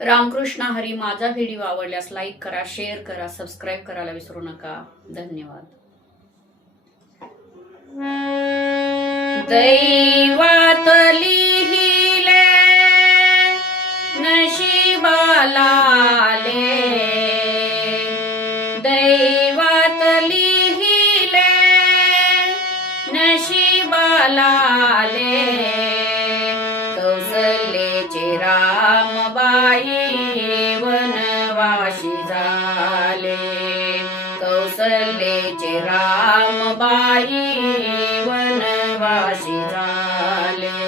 रामकृष्ण हरी. माझा व्हिडिओ आवडल्यास लाईक करा, शेअर करा, सबस्क्राईब करायला विसरू नका. धन्यवाद. दैवात लिहिले नशिबाला आले, दैवात लिहिले नशिबाला आले. कौसल्याचे रामबाई वनवासी झाले, कौसल्याचे रामबाई वनवासी झाले.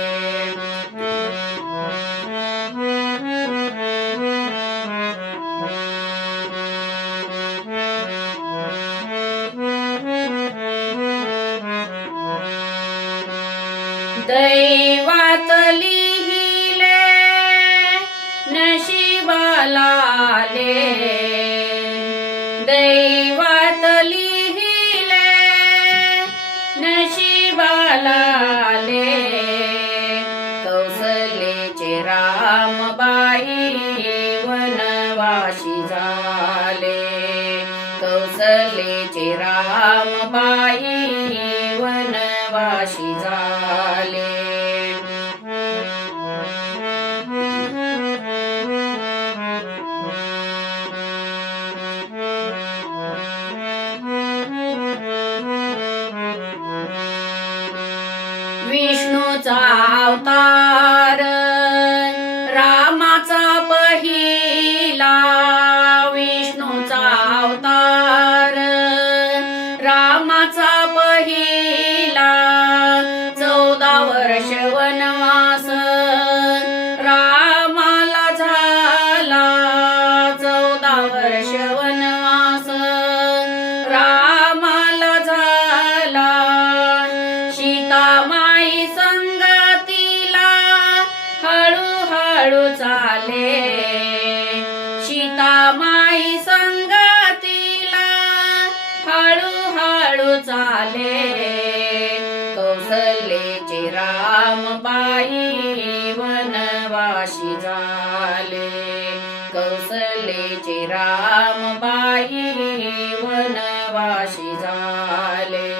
दैवात लिहिले नशिबाला आले, दैवात लिहिले नशिबाला आले. कौसल्याचे रामबाई वनवासी झाले, कौसल्याचे रामबाई वनवासी झाले. विष्णूचा अवतार रामाचा पहिला, विष्णूचा अवतार रामाचा पहिला. 14 वर्ष वनवास रामाला झाला, 14 वर्ष वनवास रामाला झाला. सीतामाई संगतीला हळूहळू चाले, सीतामाई संगतीला हळूहळू चाले. कौसल्याचे रामबाई वनवासी झाले, कौसल्याचे रामबाई वनवासी झाले.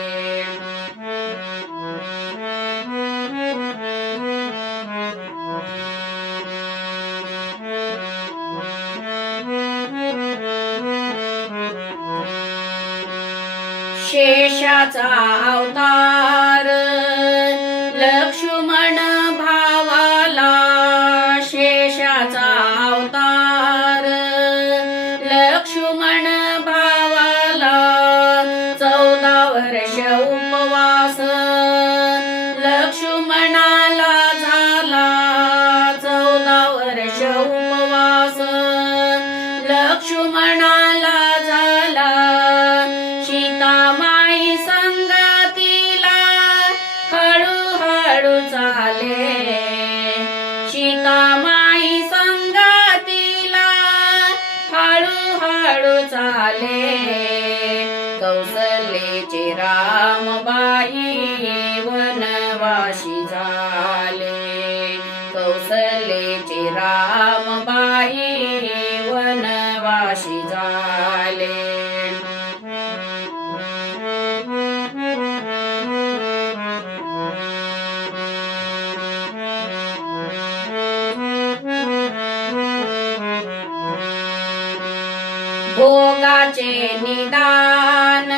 शेषाचा अवतार लक्ष्मण भावाला, शेषाचा अवतार लक्ष्मण भावाला. 14 वर्ष उपवास लक्ष्मणाला झाला, 14 वर्ष उपवास लक्ष्मणाला झाला. सीतामाई संगतीला हळूहळू चाले, सीतामाई संगतीला हळूहळू चाले. कौसल्याचे रामबाई वनवासी झाले, कौसल्याचे रामबाई वनवासी झाले. भोगाचे निदान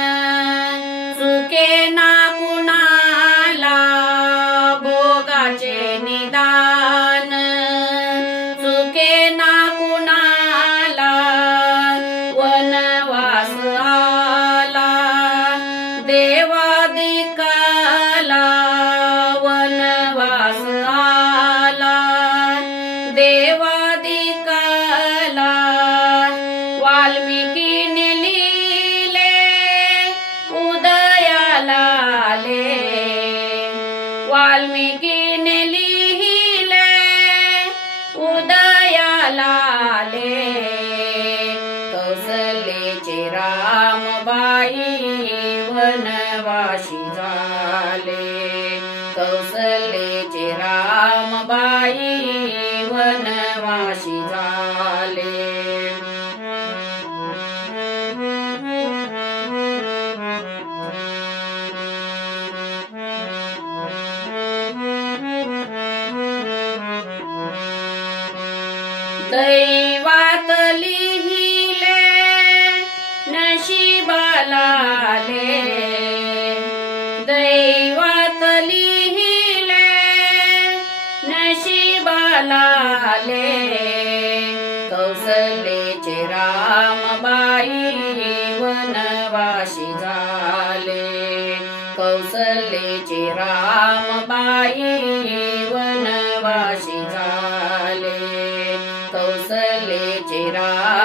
चुके ना कुणाला, भोगाचे निदान चुके ना कुणाला. वनवास आला देवादिकाला, वनवास आला देवादिकाला. वाल्मिकीने लिहिले उदयाला आले, वाल्मिकीने लिहिले उदयाला आले. कौसल्याचे रामबाई वनवासी झाले, कौसल्याचे रामबाई वनवासी वनवासी झाले. दैवात लिहिले नशिबाला आले. दैवात लिहिले नशिबाला आले. कौसल्याचे रामबाई वनवासी झाले. कौसल्याचे रामबाई वनवासी झाले. कौसल्याचे राम